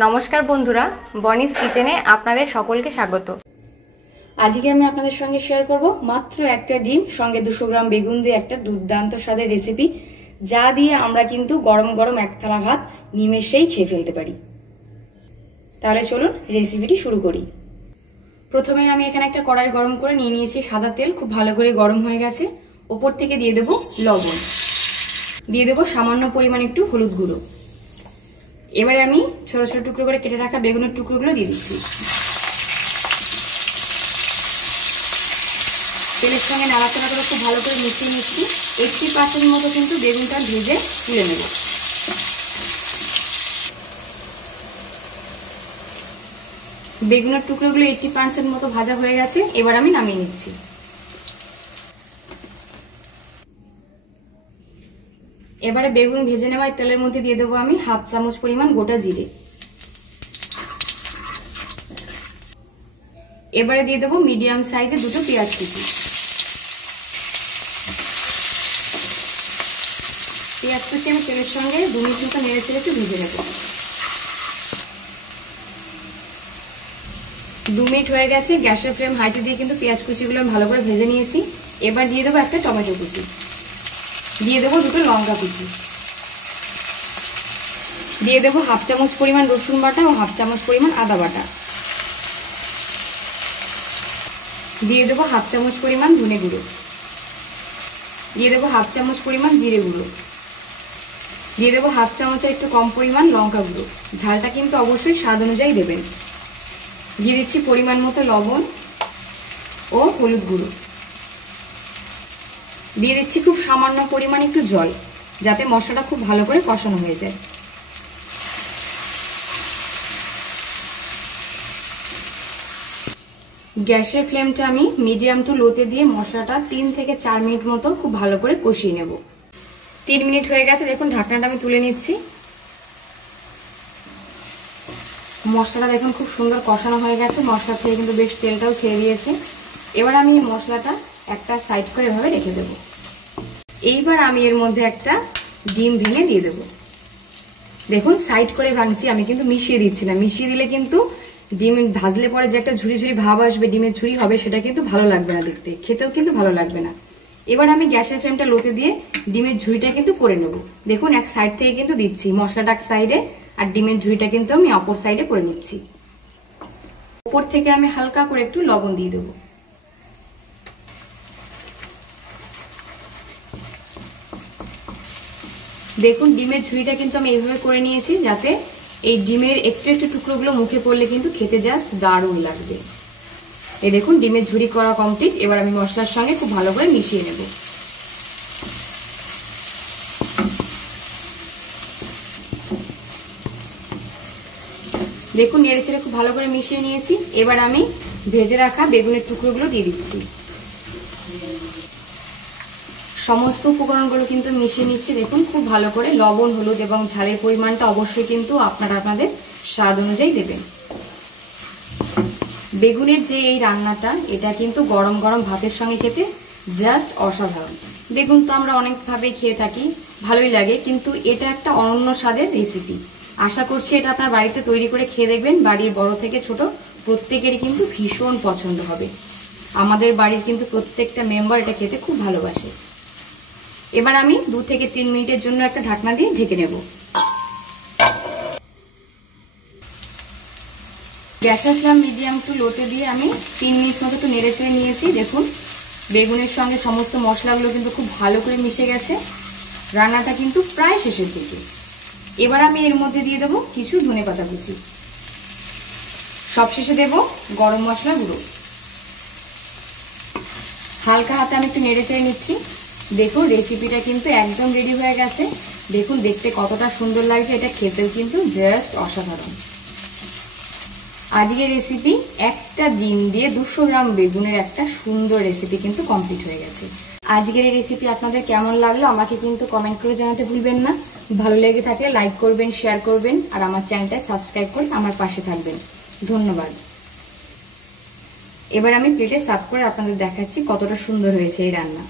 নমস্কার বন্ধুরা, বনিস কিচেনে আপনাদের সকলকে স্বাগত। আজকে আমি আপনাদের সঙ্গে শেয়ার করব মাত্র একটা ডিম সঙ্গে 200 গ্রাম বেগুন দিয়ে একটা দুর্দান্ত স্বাদের রেসিপি, যা দিয়ে আমরা কিন্তু গরম গরম এক থালা ভাত নিমেষেই খেয়ে ফেলতে পারি। তাহলে চলুন রেসিপিটি শুরু করি। প্রথমে আমি এখানে একটা কড়াই গরম করে নিয়ে নিয়েছি সাদা তেল, খুব ভালো করে গরম হয়ে গেছে। ওপর থেকে দিয়ে দেব লবণ, দিয়ে দেব সামান্য পরিমাণ একটু হলুদ গুঁড়ো। এবারে আমি ছোট ছোট টুকরো করে কেটে রাখা বেগুনের টুকরোগুলো দিয়ে দিচ্ছি। তেলের সঙ্গে নাড়াচাড়া করে খুব ভালো করে মিশিয়ে নিচ্ছি। 80% মতো কিন্তু বেগুনটা ভেজে তুলে নেব। বেগুনের টুকরোগুলো 80% মতো ভাজা হয়ে গেছে, এবার আমি নামিয়ে নিচ্ছি। এবারে বেগুন ভেজে নেওয়া তেলের মধ্যে দিয়ে দেবো আমি 1/2 চামচ পরিমাণ গোটা জিরে। এবারে দিয়ে দেবো মিডিয়াম সাইজে দুটো পেঁয়াজ কুচি। পেঁয়াজ কুচি আমি তেলের সঙ্গে 2 মিনিট মতো নেড়ে চেড়ে একটু ভেজে নেব। 2 মিনিট হয়ে গেছে, গ্যাসের ফ্লেম হাইতে দিয়ে কিন্তু পেঁয়াজ কুচিগুলো আমি ভালো করে ভেজে নিয়েছি। এবার দিয়ে দেবো একটা টমেটো কুচি, দিয়ে দেবো দুটো লঙ্কা কুচি, দিয়ে দেবো 1/2 চামচ পরিমাণ রসুন বাটা ও 1/2 চামচ পরিমাণ আদা বাটা, দিয়ে দেবো 1/2 চামচ পরিমাণ ধনে গুঁড়ো, দিয়ে দেবো 1/2 চামচ পরিমাণ জিরে গুঁড়ো, দিয়ে দেবো 1/2 চামচের একটু কম পরিমাণ লঙ্কা গুঁড়ো। ঝালটা কিন্তু অবশ্যই স্বাদ অনুযায়ী দেবেন। দিয়ে দিচ্ছি পরিমাণ মতো লবণ ও হলুদ গুঁড়ো, দিয়ে দিচ্ছি খুব সামান্য পরিমাণ একটু জল, যাতে মশলাটা খুব ভালো করে কষানো হয়ে যায়। গ্যাসের ফ্লেমটা আমি মিডিয়াম টু লোতে দিয়ে মশলাটা 3 থেকে 4 মিনিট মতো খুব ভালো করে কষিয়ে নেব। 3 মিনিট হয়ে গেছে, দেখুন ঢাকনাটা আমি তুলে নিচ্ছি। মশলাটা দেখুন খুব সুন্দর কষানো হয়ে গেছে, মশলা থেকে কিন্তু বেশ তেলটাও ছেড়ে দিয়েছে। এবার আমি মশলাটা একটা সাইড করে এভাবে রেখে দেব। এইবার আমি এর মধ্যে একটা ডিম ভেঙে দিয়ে দেব। দেখুন সাইড করে ভাঙছি, আমি কিন্তু মিশিয়ে দিচ্ছি না। মিশিয়ে দিলে কিন্তু ডিম ভাজলে পরে যে একটা ঝুরি ঝুরি ভাব আসবে, ডিমের ঝুরি হবে, সেটা কিন্তু ভালো লাগবে না দেখতে, খেতেও কিন্তু ভালো লাগবে না। এবার আমি গ্যাসের ফ্লেমটা লোতে দিয়ে ডিমের ঝুরিটা কিন্তু করে নেব। দেখুন এক সাইড থেকে কিন্তু দিচ্ছি মশলাটা এক সাইডে, আর ডিমের ঝুরিটা কিন্তু আমি অপর সাইডে করে নিচ্ছি। উপর থেকে আমি হালকা করে একটু লবণ দিয়ে দেবো। দেখুন ডিমের ঝুরিটা কিন্তু আমি এইভাবে করে নিয়েছি, যাতে এই ডিমের একটু একটু টুকরোগুলো মুখে পড়লে কিন্তু খেতে জাস্ট দারুণ লাগবে। এই দেখুন ডিমের ঝুরি করা কমপ্লিট। এবার আমি মশলার সঙ্গে খুব ভালো করে মিশিয়ে নেব। দেখুন নেড়ে চেড়ে খুব ভালো করে মিশিয়ে নিয়েছি। এবার আমি ভেজে রাখা বেগুনের টুকরোগুলো দিয়ে দিচ্ছি। সমস্ত উপকরণগুলো কিন্তু মিশিয়ে নিচ্ছি। দেখুন খুব ভালো করে লবণ, হলুদ এবং ঝালের পরিমাণটা অবশ্যই কিন্তু আপনারা আপনাদের স্বাদ অনুযায়ী দেবেন। বেগুনের যে এই রান্নাটা, এটা কিন্তু গরম গরম ভাতের সঙ্গে খেতে জাস্ট অসাধারণ। বেগুন তো আমরা অনেকভাবে খেয়ে থাকি, ভালোই লাগে, কিন্তু এটা একটা অনন্য স্বাদের রেসিপি। আশা করছি এটা আপনার বাড়িতে তৈরি করে খেয়ে দেখবেন। বাড়ির বড় থেকে ছোট প্রত্যেকেরই কিন্তু ভীষণ পছন্দ হবে। আমাদের বাড়ির কিন্তু প্রত্যেকটা মেম্বার এটা খেতে খুব ভালোবাসে। এবার আমি 2 থেকে 3 মিনিটের জন্য একটা ঢাকনা দিয়ে ঢেকে নেব। গ্যাসের ফ্লেম মিডিয়াম টু লোতে দিয়ে আমি 3 মিনিট মতো একটু নেড়ে চেড়ে নিয়েছি। দেখুন বেগুনের সঙ্গে সমস্ত মশলাগুলো কিন্তু খুব ভালো করে মিশে গেছে। রান্নাটা কিন্তু প্রায় শেষের দিকে। এবার আমি এর মধ্যে দিয়ে দেবো কিছু ধনেপাতা কুচি, সবশেষে দেব গরম মশলা গুঁড়ো। হালকা হাতে আমি একটু নেড়ে চেড়ে নিচ্ছি। দেখুন রেসিপিটা কিন্তু একদম রেডি হয়ে গেছে। দেখুন দেখতে কতটা সুন্দর লাগছে, এটা খেতেও কিন্তু জাস্ট অসাধারণ। আজকের রেসিপি একটা ডিম দিয়ে 200 গ্রাম বেগুনের একটা সুন্দর রেসিপি কিন্তু কমপ্লিট হয়ে গেছে। আজকের এই রেসিপি আপনাদের কেমন লাগলো আমাকে কিন্তু কমেন্ট করে জানাতে ভুলবেন না। ভালো লেগে থাকলে লাইক করবেন, শেয়ার করবেন, আর আমার চ্যানেলটা সাবস্ক্রাইব করে আমার পাশে থাকবেন। ধন্যবাদ। এবার আমি প্লেটে সার্ভ করে আপনাদের দেখাচ্ছি কতটা সুন্দর হয়েছে এই রান্না।